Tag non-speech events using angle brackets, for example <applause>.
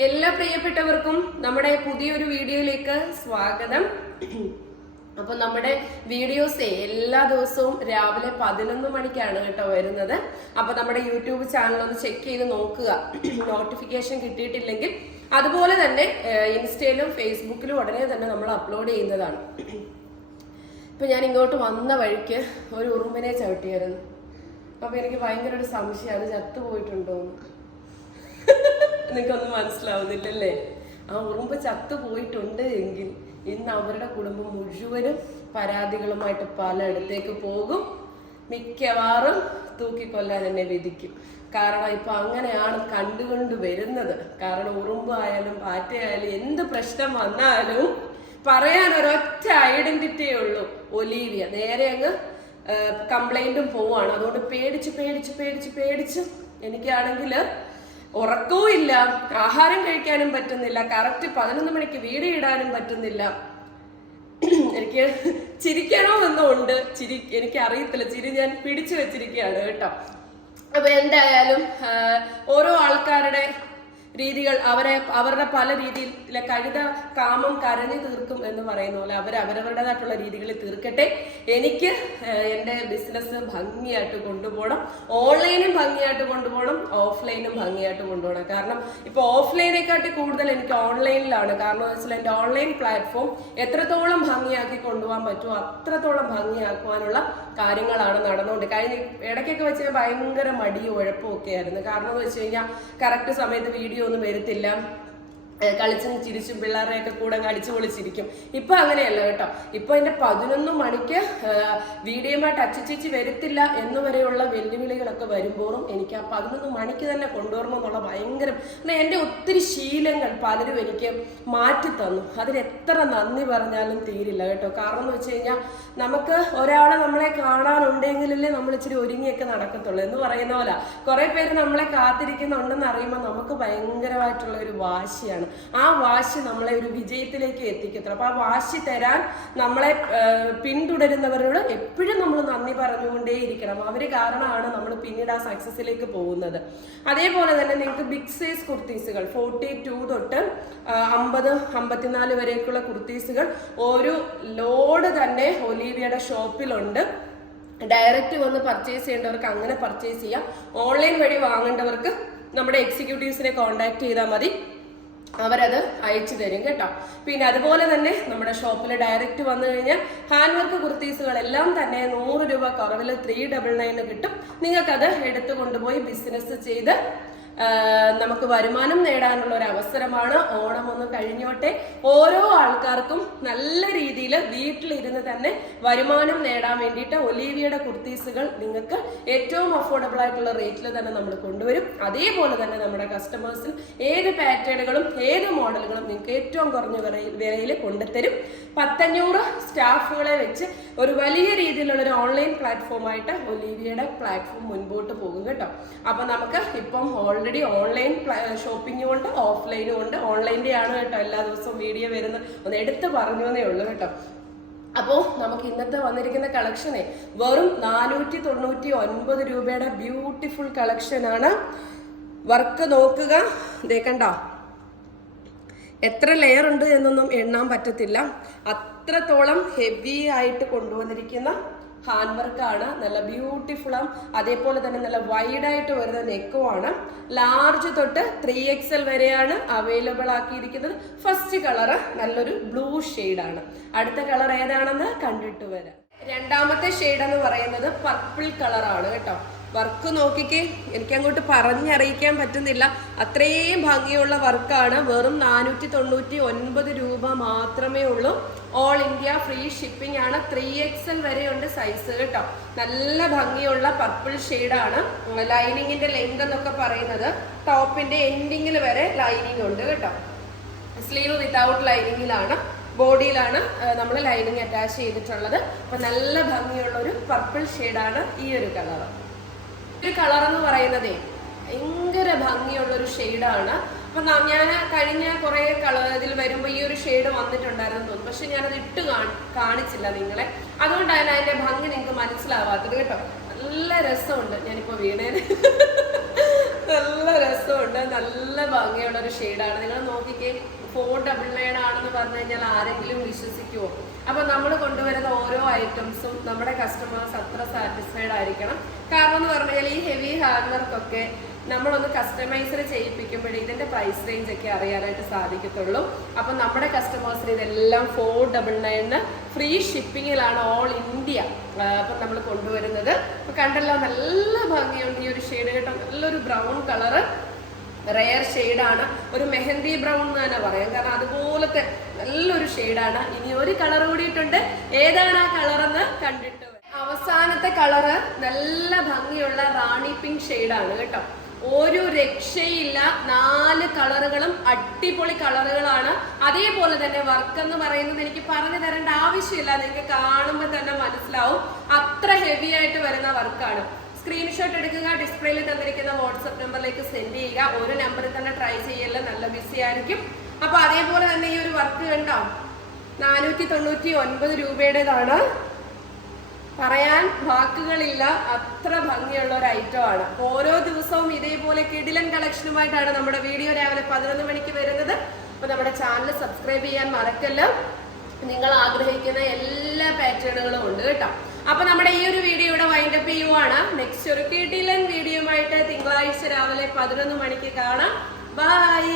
എല്ലാ പ്രിയപ്പെട്ടവർക്കും നമ്മുടെ പുതിയൊരു വീഡിയോയിലേക്ക് സ്വാഗതം. അപ്പൊ നമ്മുടെ വീഡിയോസ് എല്ലാ ദിവസവും രാവിലെ പതിനൊന്ന് മണിക്കാണ് കേട്ടോ വരുന്നത്. അപ്പൊ നമ്മുടെ യൂട്യൂബ് ചാനൽ ഒന്ന് ചെക്ക് ചെയ്ത് നോക്കുക. നോട്ടിഫിക്കേഷൻ കിട്ടിയിട്ടില്ലെങ്കിൽ അതുപോലെ തന്നെ ഇൻസ്റ്റയിലും ഫേസ്ബുക്കിലും ഉടനെ തന്നെ നമ്മൾ അപ്ലോഡ് ചെയ്യുന്നതാണ്. ഇപ്പൊ ഞാൻ ഇങ്ങോട്ട് വന്ന വഴിക്ക് ഒരു ഉറുമ്പിനെ ചവിട്ടിയായിരുന്നു. അപ്പൊ എനിക്ക് ഭയങ്കര ഒരു സംശയം അത് ചത്തുപോയിട്ടുണ്ടോ നിങ്ങൾക്കൊന്നും മനസ്സിലാവുന്നില്ലല്ലേ? ആ ഉറുമ്പ് ചത്തുപോയിട്ടുണ്ട് എങ്കിൽ ഇന്ന് അവരുടെ കുടുംബം മുഴുവനും പരാതികളുമായിട്ട് പലയിടത്തേക്ക് പോകും. മിക്കവാറും തൂക്കിക്കൊല്ലാൻ എന്നെ വിധിക്കും. കാരണം ഇപ്പൊ അങ്ങനെയാണ് കണ്ടുകൊണ്ട് വരുന്നത്. കാരണം ഉറുമ്പ് ആയാലും പാറ്റയായാലും എന്ത് പ്രശ്നം വന്നാലും പറയാൻ ഒരൊറ്റ ഐഡന്റിറ്റിയേ ഉള്ളൂ. ഒലീവിയ. നേരെ അങ്ങ് കംപ്ലൈന്റും പോവാണ്. അതുകൊണ്ട് പേടിച്ച് പേടിച്ച് പേടിച്ച് പേടിച്ച് എനിക്കാണെങ്കിൽ ഉറക്കവും ഇല്ല ആഹാരം കഴിക്കാനും പറ്റുന്നില്ല. കറക്റ്റ് പതിനൊന്ന് മണിക്ക് വീട് ഇടാനും പറ്റുന്നില്ല. എനിക്ക് ചിരിക്കണോ എന്നുണ്ട് ചിരി എനിക്ക് അറിയത്തില്ല ചിരി ഞാൻ പിടിച്ചു വെച്ചിരിക്കുകയാണ് കേട്ടോ. അപ്പൊ എന്തായാലും ഓരോ ആൾക്കാരുടെ രീതികൾ അവരെ അവരുടെ പല രീതിയിൽ കഴുത കാമം കരഞ്ഞു തീർക്കും എന്ന് പറയുന്ന പോലെ അവർ അവരവരുടേതായിട്ടുള്ള രീതികളിൽ തീർക്കട്ടെ. എനിക്ക് എന്റെ ബിസിനസ് ഭംഗിയായിട്ട് കൊണ്ടുപോകണം. ഓൺലൈനും ഭംഗിയായിട്ട് കൊണ്ടുപോകണം. ഓഫ്ലൈനും ഭംഗിയായിട്ട് കൊണ്ടുപോകണം. കാരണം ഇപ്പോൾ ഓഫ്ലൈനെക്കാട്ടി കൂടുതൽ എനിക്ക് ഓൺലൈനിലാണ് കാരണം വെച്ചാൽ എന്റെ ഓൺലൈൻ പ്ലാറ്റ്ഫോം എത്രത്തോളം ഭംഗിയാക്കി കൊണ്ടുപോകാൻ പറ്റുമോ അത്രത്തോളം ഭംഗിയാക്കുവാനുള്ള കാര്യങ്ങളാണ് നടന്നുകൊണ്ട്. കഴിഞ്ഞ ഇടയ്ക്കൊക്കെ വെച്ച് ഭയങ്കര മടിയും ഉഴപ്പും ഒക്കെ ആയിരുന്നു കാരണം എന്ന് വെച്ച് കഴിഞ്ഞാൽ കറക്റ്റ് സമയത്ത് വീഡിയോ ഒന്നും വരത്തില്ല. കളിച്ചും ചിരിച്ചും പിള്ളേരുടെയൊക്കെ കൂടെ അങ്ങ് അടിച്ചു പൊളിച്ചിരിക്കും. ഇപ്പൊ അങ്ങനെയല്ല കേട്ടോ. ഇപ്പൊ എന്റെ പതിനൊന്ന് മണിക്ക് വീഡിയോമായിട്ട് അച്ചച്ചേച്ചി വരത്തില്ല എന്ന് വരെയുള്ള വെല്ലുവിളികളൊക്കെ വരുമ്പോഴും എനിക്ക് ആ പതിനൊന്ന് മണിക്ക് തന്നെ കൊണ്ടുവരണം എന്നുള്ള ഭയങ്കര എന്റെ ഒത്തിരി ശീലങ്ങൾ പലരും എനിക്ക് മാറ്റി തന്നു. അതിന് എത്ര നന്ദി പറഞ്ഞാലും തീരില്ല കേട്ടോ. കാരണം എന്ന് വെച്ച് കഴിഞ്ഞാൽ നമുക്ക് ഒരാളെ നമ്മളെ കാണാനുണ്ടെങ്കിലല്ലേ നമ്മൾ ഇച്ചിരി ഒരുങ്ങിയൊക്കെ നടക്കത്തുള്ളൂ. എന്ന് പറയുന്ന പോലെ കുറെ പേര് നമ്മളെ കാത്തിരിക്കുന്നുണ്ടെന്ന് അറിയുമ്പോൾ നമുക്ക് ഭയങ്കരമായിട്ടുള്ള ഒരു വാശിയാണ്. ആ വാശി നമ്മളെ ഒരു വിജയത്തിലേക്ക് എത്തിക്കത്തുള്ളൂ. അപ്പൊ ആ വാശി തരാൻ നമ്മളെ പിന്തുടരുന്നവരോട് എപ്പോഴും നമ്മൾ നന്ദി പറഞ്ഞുകൊണ്ടേയിരിക്കണം. അവർ കാരണമാണ് നമ്മൾ പിന്നീട് ആ സക്സസിലേക്ക് പോകുന്നത്. അതേപോലെ തന്നെ നിങ്ങൾക്ക് ബിഗ് സൈസ് കുർത്തീസുകൾ ഫോർട്ടി ടു തൊട്ട് അമ്പത് അമ്പത്തിനാല് വരേക്കുള്ള കുർത്തീസുകൾ ഒരു ലോഡ് തന്നെ ഒലീവിയയുടെ ഷോപ്പിലുണ്ട്. ഡയറക്റ്റ് വന്ന് പർച്ചേസ് ചെയ്യേണ്ടവർക്ക് അങ്ങനെ പർച്ചേസ് ചെയ്യാം. ഓൺലൈൻ വഴി വാങ്ങേണ്ടവർക്ക് നമ്മുടെ എക്സിക്യൂട്ടീവ്സിനെ കോൺടാക്ട് ചെയ്താൽ മതി. അവരത് അയച്ചു തരും കേട്ടോ. പിന്നെ അതുപോലെ തന്നെ നമ്മുടെ ഷോപ്പിൽ ഡയറക്റ്റ് വന്നു കഴിഞ്ഞാൽ ഹാൻഡ് വർക്ക് കുർത്തീസുകളെല്ലാം തന്നെ നൂറ് രൂപ കുറവിൽ ത്രീ ഡബിൾ നയന് കിട്ടും. നിങ്ങൾക്കത് എടുത്തു കൊണ്ടുപോയി ബിസിനസ് ചെയ്ത് നമുക്ക് വരുമാനം നേടാനുള്ള ഒരു അവസരമാണ്. ഓണം ഒന്ന് കഴിഞ്ഞോട്ടെ. ഓരോ ആൾക്കാർക്കും നല്ല രീതിയിൽ വീട്ടിലിരുന്ന് തന്നെ വരുമാനം നേടാൻ വേണ്ടിയിട്ട് ഒലീവിയുടെ കുർത്തീസുകൾ നിങ്ങൾക്ക് ഏറ്റവും അഫോർഡബിൾ ആയിട്ടുള്ള റേറ്റിൽ തന്നെ നമ്മൾ കൊണ്ടുവരും. അതേപോലെ തന്നെ നമ്മുടെ കസ്റ്റമേഴ്സിൽ ഏത് പാറ്റേണുകളും ഏത് മോഡലുകളും നിങ്ങൾക്ക് ഏറ്റവും കുറഞ്ഞ വിലയിൽ കൊണ്ടുത്തരും പത്തഞ്ഞൂറ് സ്റ്റാഫുകളെ വെച്ച് ഒരു വലിയ രീതിയിലുള്ള ഒരു ഓൺലൈൻ പ്ലാറ്റ്ഫോമായിട്ട് ഒലീവിയുടെ പ്ലാറ്റ്ഫോം മുൻപോട്ട് പോകും കേട്ടോ. അപ്പൊ നമുക്ക് ഇപ്പം ഓൾറെഡി ഓൺലൈൻ ഷോപ്പിംഗും ഉണ്ട് ഓഫ്ലൈനും ഉണ്ട്. ഓൺലൈന്റെ ആണ് കേട്ടോ എല്ലാ ദിവസവും വീഡിയോ വരുന്നത്. ഒന്ന് എടുത്ത് പറഞ്ഞു എന്നേ ഉള്ളൂ കേട്ടോ. അപ്പോൾ നമുക്ക് ഇന്നത്തെ വന്നിരിക്കുന്ന കളക്ഷനെ വെറും നാനൂറ്റി തൊണ്ണൂറ്റി ഒൻപത് രൂപയുടെ ബ്യൂട്ടിഫുൾ കളക്ഷനാണ് വർക്ക് നോക്കുക കണ്ടോ? എത്ര ലെയർ ഉണ്ട് എന്നൊന്നും എണ്ണാൻ പറ്റത്തില്ല. അത്രത്തോളം ഹെവി ആയിട്ട് കൊണ്ടുവന്നിരിക്കുന്ന ഹാൻഡ് ആണ്. നല്ല ബ്യൂട്ടിഫുള്ളും അതേപോലെ തന്നെ നല്ല വൈഡ് ആയിട്ട് വരുന്ന നെക്കുമാണ് ലാർജ് തൊട്ട് ത്രീ എക്സ് എൽ വരെയാണ് അവൈലബിൾ ആക്കിയിരിക്കുന്നത്. ഫസ്റ്റ് കളറ് നല്ലൊരു ബ്ലൂ ആണ്. അടുത്ത കളർ ഏതാണെന്ന് കണ്ടിട്ട് വരാം. രണ്ടാമത്തെ ഷെയ്ഡ് എന്ന് പറയുന്നത് പർപ്പിൾ കളറാണ് കേട്ടോ. വർക്ക് നോക്കിക്ക്. എനിക്ക് അങ്ങോട്ട് പറഞ്ഞറിയിക്കാൻ പറ്റുന്നില്ല. അത്രയും ഭംഗിയുള്ള വർക്കാണ്. വെറും നാനൂറ്റി തൊണ്ണൂറ്റി ഒൻപത് രൂപ മാത്രമേ ഉള്ളൂ. ഓൾ ഇന്ത്യ ഫ്രീ ഷിപ്പിംഗ് ആണ്. ത്രീ എക്സ് എൽ വരെയുണ്ട് സൈസ് കേട്ടോ. നല്ല ഭംഗിയുള്ള പർപ്പിൾ ഷെയ്ഡാണ് ലൈനിങ്ങിന്റെ ലെങ്ത് എന്നൊക്കെ പറയുന്നത്. ടോപ്പിന്റെ എൻഡിങ്ങിൽ വരെ ലൈനിങ് ഉണ്ട് കേട്ടോ. സ്ലീവ് വിത്തൗട്ട് ലൈനിങ്ങിലാണ് ബോഡിയിലാണ് നമ്മൾ ലൈനിങ് അറ്റാച്ച് ചെയ്തിട്ടുള്ളത്. അപ്പൊ നല്ല ഭംഗിയുള്ള ഒരു പർപ്പിൾ ഷെയ്ഡാണ് ഈ ഒരു കളർ ഒരു കളർ എന്ന് പറയുന്നതേ ഭയങ്കര ഭംഗിയുള്ള ഒരു ഷെയ്ഡാണ് അപ്പൊ ഞാൻ കഴിഞ്ഞ കുറേ കളർ ഇതിൽ വരുമ്പോൾ ഈ ഒരു ഷെയ്ഡ് വന്നിട്ടുണ്ടായിരുന്നു തോന്നുന്നു. പക്ഷെ ഞാനത് ഇട്ട് കാണി- കാണിച്ചില്ല നിങ്ങളെ. അതുകൊണ്ടാണ് അതിന്റെ ഭംഗി നിങ്ങൾക്ക് മനസ്സിലാവാത്തത് കേട്ടോ. നല്ല രസമുണ്ട് ഞാനിപ്പോ വീണേന്. <laughs> രസമുണ്ട് നല്ല ഭംഗിയുള്ള ഒരു ഷെയ്ഡാണ് നിങ്ങൾ നോക്കിക്കേ ഫോർ ഡബിൾ നയൻ ആണെന്ന് പറഞ്ഞു കഴിഞ്ഞാൽ ആരെങ്കിലും വിശ്വസിക്കുമോ അപ്പോൾ നമ്മൾ കൊണ്ടുവരുന്ന ഓരോ ഐറ്റംസും നമ്മുടെ കസ്റ്റമേഴ്സ് അത്ര സാറ്റിസ്ഫൈഡ് ആയിരിക്കണം. കാരണം എന്ന് പറഞ്ഞു കഴിഞ്ഞാൽ ഈ ഹെവി ഹാങ്ങർക്കൊക്കെ നമ്മളൊന്ന് കസ്റ്റമൈസർ ചെയ്യിപ്പിക്കുമ്പോഴേ ഇതിന്റെ പ്രൈസ് റേഞ്ച് ഒക്കെ അറിയാനായിട്ട് സാധിക്കത്തുള്ളൂ. അപ്പൊ നമ്മുടെ കസ്റ്റമേഴ്സിന് ഇതെല്ലാം ഫോർ ഡബിൾ നയന് ഫ്രീ ഷിപ്പിങ്ങിലാണ് ഓൾ ഇന്ത്യ അപ്പം നമ്മൾ കൊണ്ടുവരുന്നത്. അപ്പം കണ്ടല്ലോ നല്ല ഭംഗിയുണ്ട് ഈ ഒരു ഷെയ്ഡ് കേട്ടോ. നല്ലൊരു ബ്രൗൺ കളറ് റെയർ ഷെയ്ഡാണ് ഒരു മെഹന്തി ബ്രൗൺ എന്ന് തന്നെ പറയാം. കാരണം അതുപോലത്തെ നല്ലൊരു ഷെയ്ഡാണ് ഇനി ഒരു കളർ കൂടിയിട്ടുണ്ട്. ഏതാണ് ആ കളർ എന്ന് കണ്ടിട്ട്. അവസാനത്തെ കളറ് നല്ല ഭംഗിയുള്ള റാണി പിങ്ക് ഷെയ്ഡാണ് കേട്ടോ. ഒരു രക്ഷയില്ല. നാല് കളറുകളും അടിപൊളി കളറുകളാണ്. അതേപോലെ തന്നെ വർക്ക് എന്ന് പറയുന്നത് എനിക്ക് പറഞ്ഞു തരേണ്ട ആവശ്യമില്ല. നിങ്ങൾക്ക് കാണുമ്പോൾ തന്നെ മനസ്സിലാവും. അത്ര ഹെവി ആയിട്ട് വരുന്ന വർക്കാണ് സ്ക്രീൻഷോട്ട് എടുക്കുക ഡിസ്പ്ലേയിൽ തന്നിരിക്കുന്ന വാട്സപ്പ് നമ്പറിലേക്ക് സെൻഡ് ചെയ്യുക. ഒരു നമ്പറിൽ തന്നെ ട്രൈ ചെയ്യല്ല നല്ല ബിസി ആയിരിക്കും. അപ്പൊ അതേപോലെ തന്നെ ഈ ഒരു വർക്ക് കണ്ടോ? നാനൂറ്റി തൊണ്ണൂറ്റി ഒൻപത് രൂപയുടേതാണ്. പറയാൻ വാക്കുകളില്ല അത്ര ഭംഗിയുള്ള ഒരു ഐറ്റം ആണ്. ഓരോ ദിവസവും ഇതേപോലെ കിടിലൻ കളക്ഷനുമായിട്ടാണ് നമ്മുടെ വീഡിയോ രാവിലെ പതിനൊന്ന് മണിക്ക് വരുന്നത്. അപ്പൊ നമ്മുടെ ചാനൽ സബ്സ്ക്രൈബ് ചെയ്യാൻ മറക്കല്ല. നിങ്ങൾ ആഗ്രഹിക്കുന്ന എല്ലാ പാറ്റേണുകളും ഉണ്ട് കേട്ടോ. അപ്പൊ നമ്മുടെ ഈ ഒരു വീഡിയോ ഇവിടെ വൈൻഡപ്പ് ചെയ്യുവാണ്. നെക്സ്റ്റ് ഒരു കിടിലൻ വീഡിയോ ആയിട്ട് തിങ്കളാഴ്ച രാവിലെ പതിനൊന്ന് മണിക്ക് കാണാം. ബൈ